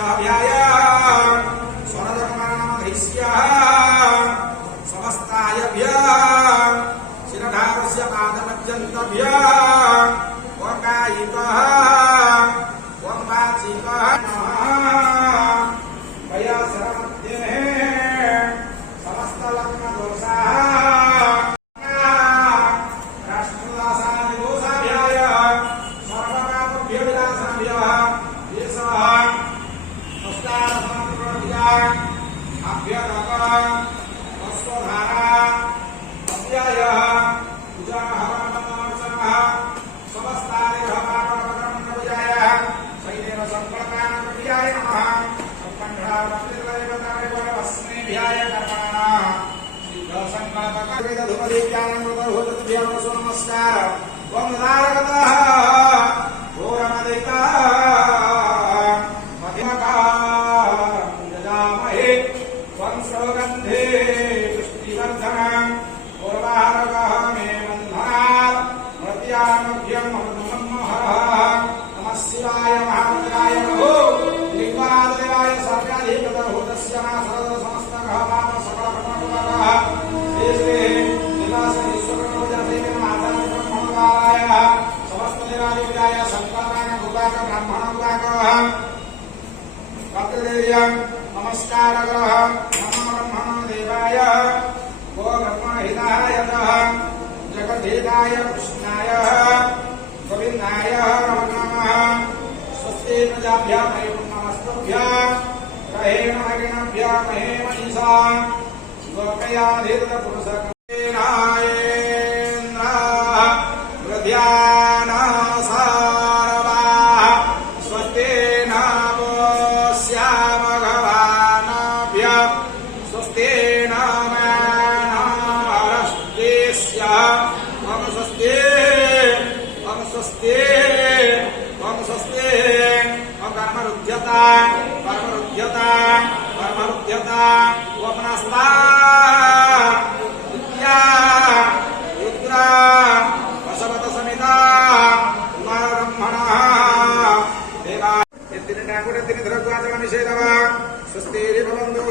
स्वाभ्याय स्वरजगमनमधैस्यः समस्तायभ्यः शिरधारस्य पादमज्जन्तभ्यः ॐ कायिकः ॐ वाचिकः वयसरमध्ये समस्तलग्नदोषाः राष्ट्रदासादिदोषाभ्याय सर्वपापभ्यो विनाशाभ्यः येषः नष्टासमप्रतिया अभ्यतपः अश्वधारा अव्ययः पूजाहवनमर्चनः समस्तादिभवापरपत्रमन्त्रपूजाय शैलेन संकल्पानप्रक्रियाय नमः संकण्ठावस्मेभ्याय कर्माणः सिद्धसङ्कल्पकर्मधूमदीप्यानमृतभूतभ्यो नमस्कार त्वं नारगतः घोरमदितः मध्यमकः यजामहे त्वं सौगन्धे पुष्टिवर्धनम् पूर्वारगः मे बन्धनात् मृत्यामभ्यम् अमृतमन्महरः नमः शिवाय महादेवाय नमो लिङ्गनाथदेवाय सर्वाधिपतभूतस्य नासरद समस्तगः पाप सकलकर्मकुमारः श्री श्री निवासेश्वरपूजासेनाचार्यब्रह्मणकाराय समस्तदेवादिव्याय शङ्कराय भूताक ब्राह्मणभूताकः भक्तदेव्यं नमस्कारग्रह नमो ब्रह्मणदेवाय गो ब्रह्महिताय जगद्धिताय कृष्णाय गोविन्दाय नमः स्वस्ति प्रजाभ्यः परिपूर्णमस्तुभ्यः ग्रहेण अग्निभ्यः महे मनीषा लोकयाधीतपुरुषकेनायेन्द्रः हृदयानसारवाः स्वस्ति नमो श्यामघवानाभ्यः स्वस्ति वपनस्ता विद्या रुद्रा वसवत समिता कुमारब्रह्मणः देवा निषेधव स्वस्तिर्भवन्तु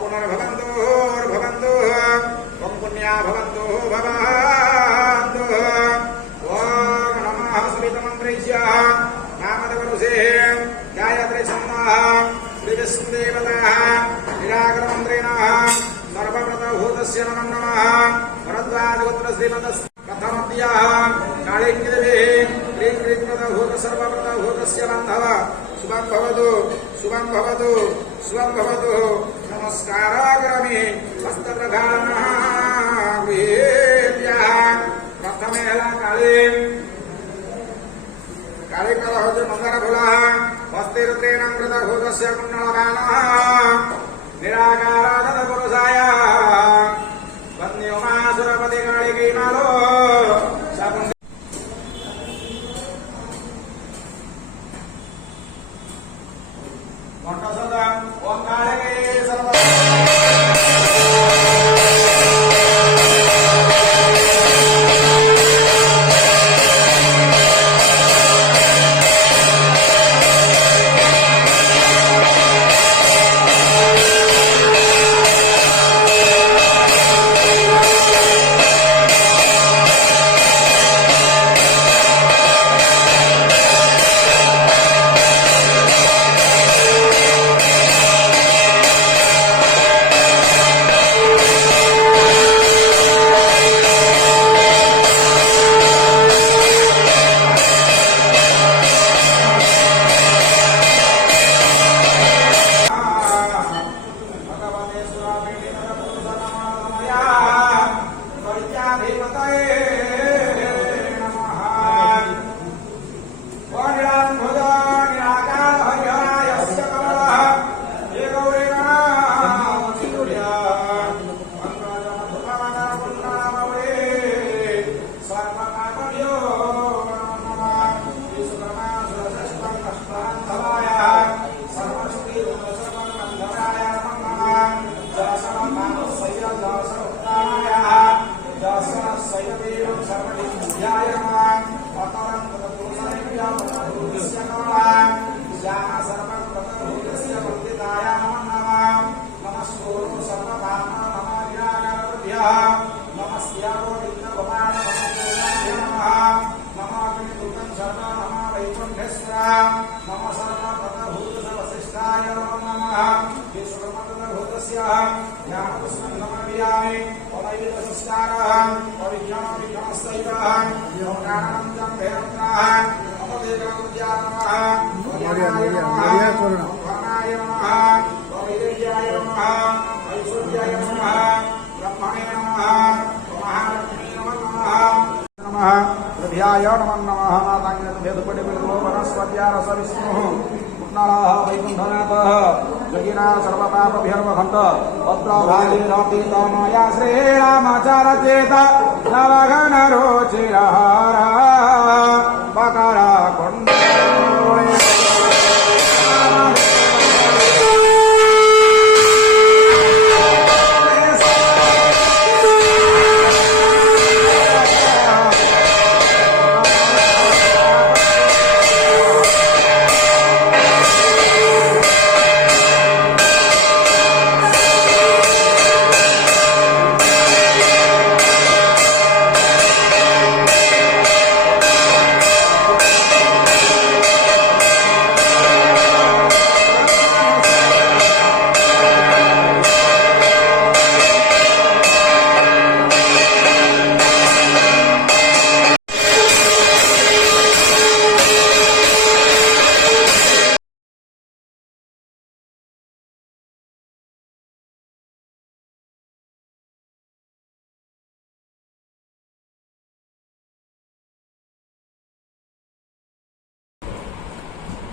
पुनर्भवन्तु त्वं पुण्या भवन्तु भवन्तु ॐ नमः सुमितमन्त्रैश्च नामदवरुषे गायत्री सम्मः श्रीविष्णुदेवताः निराकरमन्त्रिणः सर्वव्रतभूतस्य नमः नमः भरद्वाजगोत्र श्रीमतस्य प्रथमद्यः काळिङ्गिदेवी क्रीं क्रीं व्रतभूत सर्वव्रतभूतस्य बन्धव शुभं भवतु शुभं भवतु शुभं भवतु नमस्कारः करोमि हस्तप्रधानः गृहेभ्यः प्रथमे ହେଲା कालिकः हौज मंगल फुलः हस्तिरुद्रेण कृतभूतस्य कुण्डलगानः निराकारानंद पुरुषाय वन्द्योमासुरपति कालिकीमालो घंटसदा ओम कालिके सर्व शर्मा नमः वैकुण्ठेश्वरा नमः सर्वप्रभूतवसिष्ठाय नमः विश्वकर्मभूतस्य ज्ञानपुष्पं समर्पयामि पवैतसंस्कारः पवित्रमस्तैवः योगानन्दं भेदः अपदेवपूज्याय नमः वैदेह्याय नमः ऐश्वर्याय नमः ब्रह्मणे नमः महालक्ष्मी नमः नमः हृदयाय नमः माताङ्गेदुपटिपिलो वनस्पत्यारसविष्णुः पुण्णलाः वैकुण्ठनाथः योगिना सर्वपापभिर्वहन्त भद्रभागीरतीतमया श्रीरामचरचेत नवघनरोचिरः मकरकुण्ड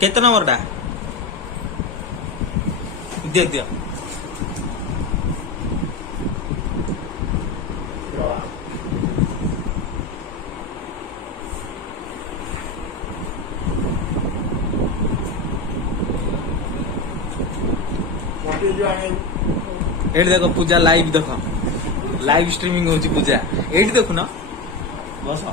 କେତେ ନମ୍ବରଟା ଦିଅ ଦିଅ ଏଠି ଦେଖ ପୂଜା ଲାଇଭ ଦେଖ ଲାଇଭ ଷ୍ଟ୍ରିମିଂ ହଉଛି ପୂଜା ଏଇଠି ଦେଖୁନ ବସ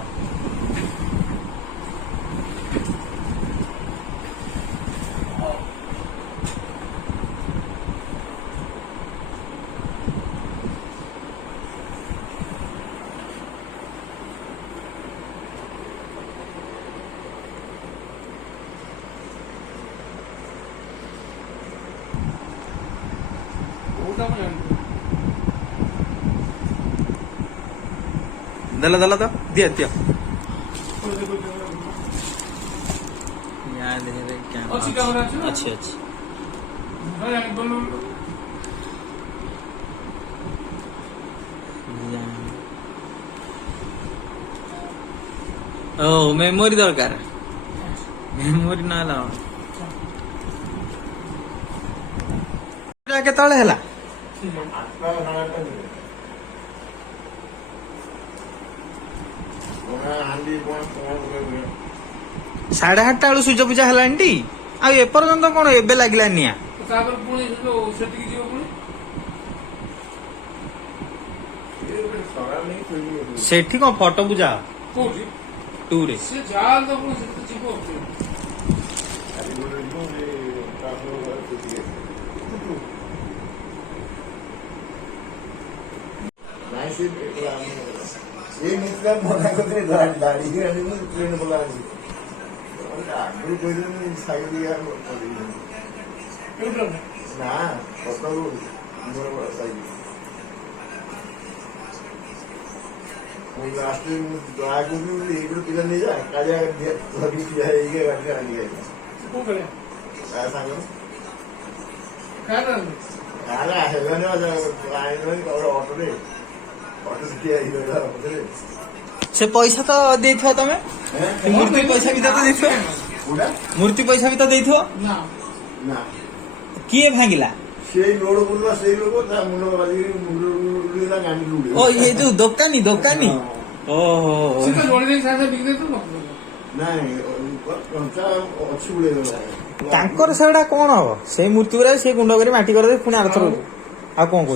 दला दला तो दिया दिया यहाँ देखिए क्या अच्छी अच्छी ओ मेमोरी दरकार मेमोरी ना ला केतले हला 8:30 ବେଳୁ ସୂର୍ଯ୍ୟ ପୂଜା ହେଲାଣି ଟି ଆଉ ଏପର୍ଯ୍ୟନ୍ତ କଣ ଏବେ ଲାଗିଲାନି ନିଆଁ ସେଠି କଣ ଫଟୋ ପୂଜା ଟୁରେ ये मित्र मना करते दाढ़ी के आने में ट्रेन बोला जी आगु कोई नहीं साइड यार ना फोटो मोर साइड वो लास्ट में आगु भी एक पिला नहीं जा काजा सभी जाए ये गाड़ी आनी है को करे ऐसा नहीं काला है ना जो आए और ऑटो रे से पैसा तो देथो तमे मूर्ति पैसा भी तो देथो मूर्ति पैसा भी तो देथो ना ना किए भांगिला सेई लोड बोलवा सेई लोग ता मुंड बाजी मुंड गांडी लुडे ओ ये जो दुकानी दुकानी ओहो से तो जोड़ दे साथे बिकदे तो नहीं कंचा अच्छी बुले तांकर सेडा कोन हो से मूर्ति रे से गुंड करी माटी कर दे पुनी आरथर आ कोन को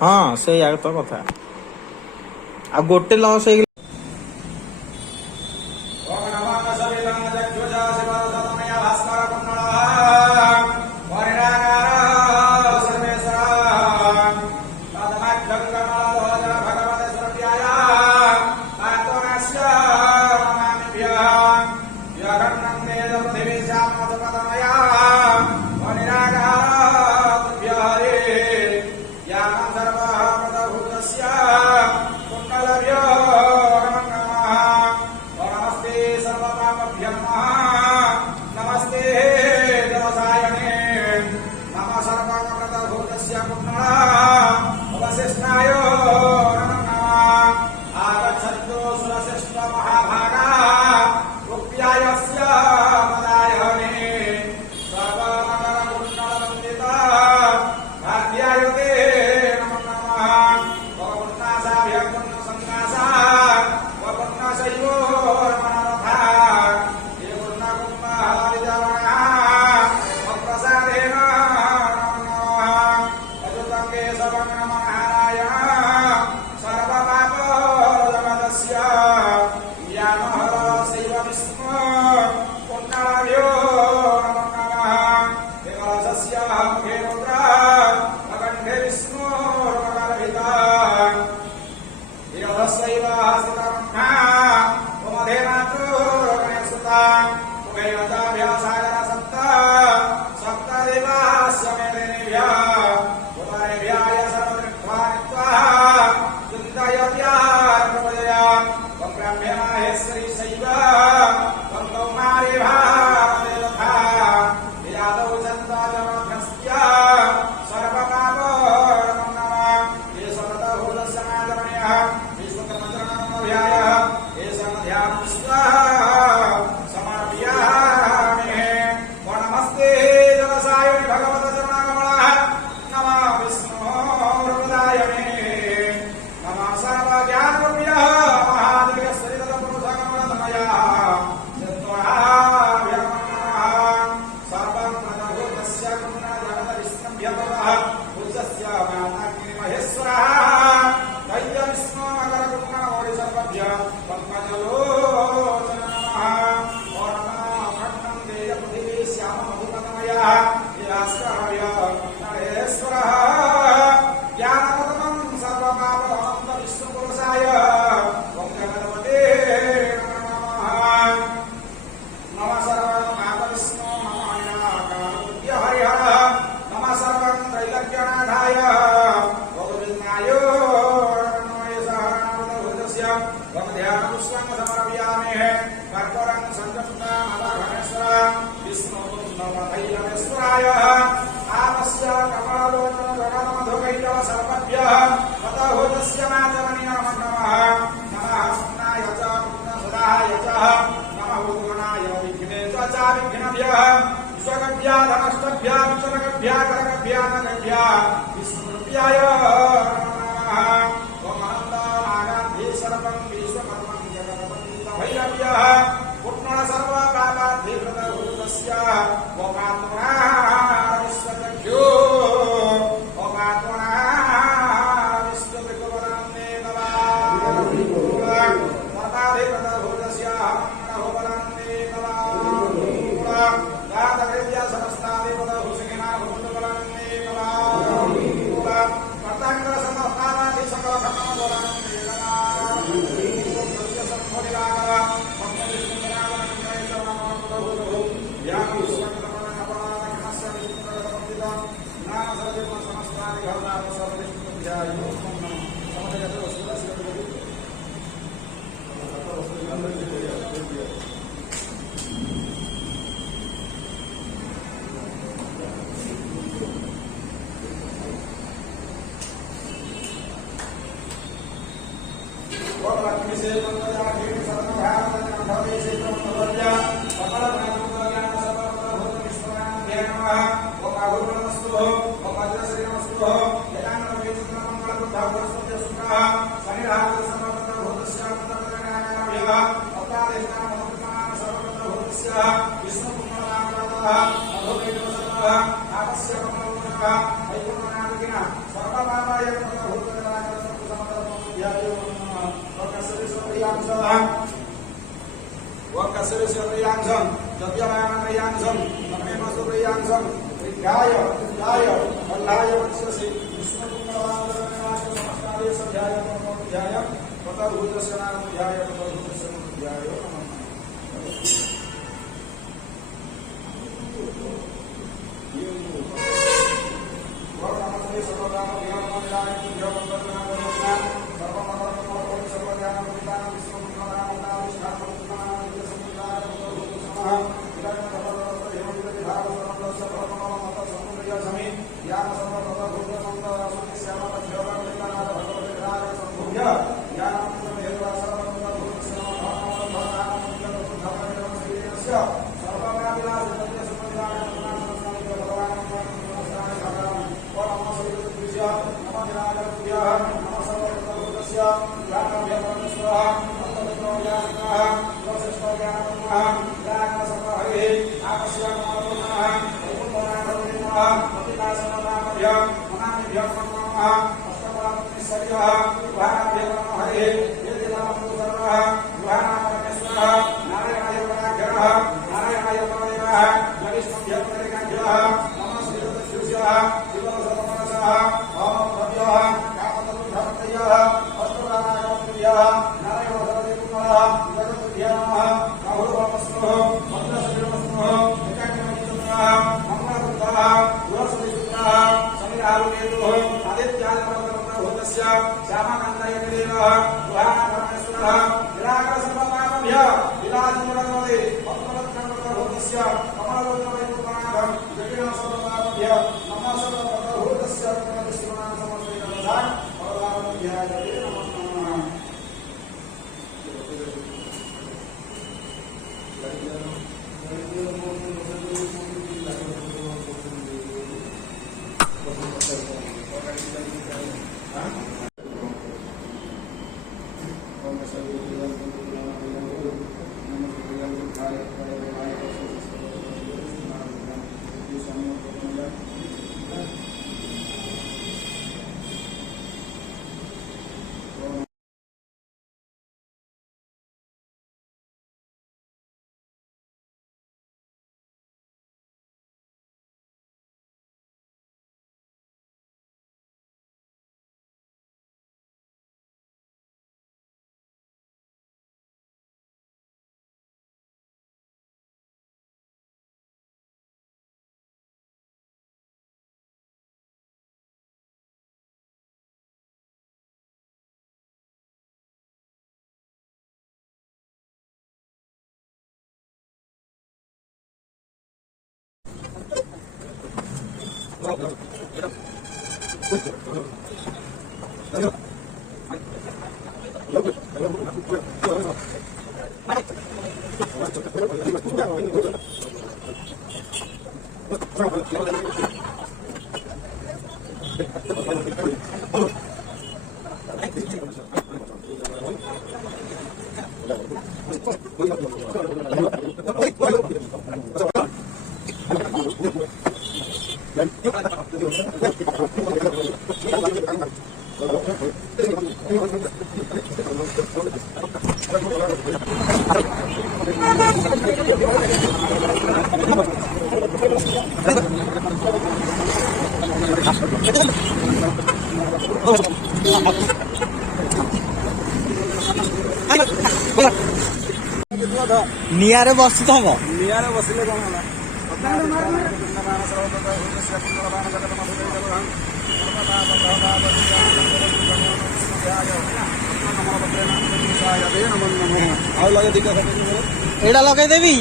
हाँ से यार तो कथा आ गोटे लॉस है भगवते Namo ନିଆଁରେ ବସିଥିବ ନିଆଁରେ ବସିଲେ କଣ ହେଲା ଆଉ ଲଗେଇ ଦିଟା ଏଇଟା ଲଗେଇଦେବି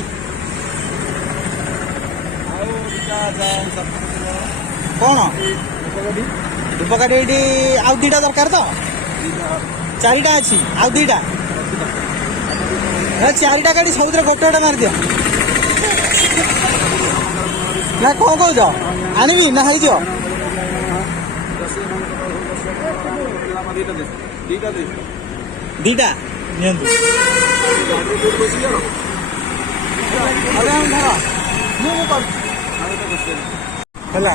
କଣ ଧୂପକାଠି ଏଇଠି ଆଉ ଦିଟା ଦରକାର ତ ଚାରିଟା ଅଛି ଆଉ ଦିଟା ଚାରିଟା ଗାଡି ସବୁଥିରେ ଗୋଟେ ଗୋଟେ ମାରିଦିଅ ନା କଣ କହୁଛ ଆଣିବି ନା ହେଇଯିବ ଦିଟା ନିଅନ୍ତୁ ହେଲା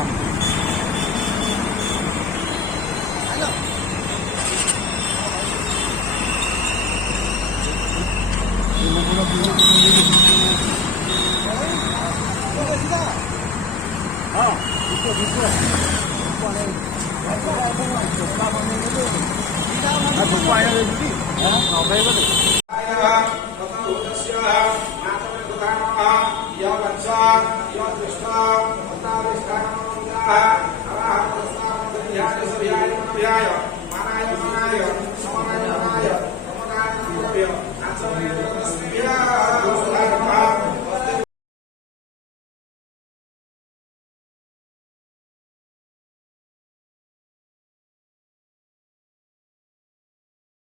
ଧୂପ ଆଣିବା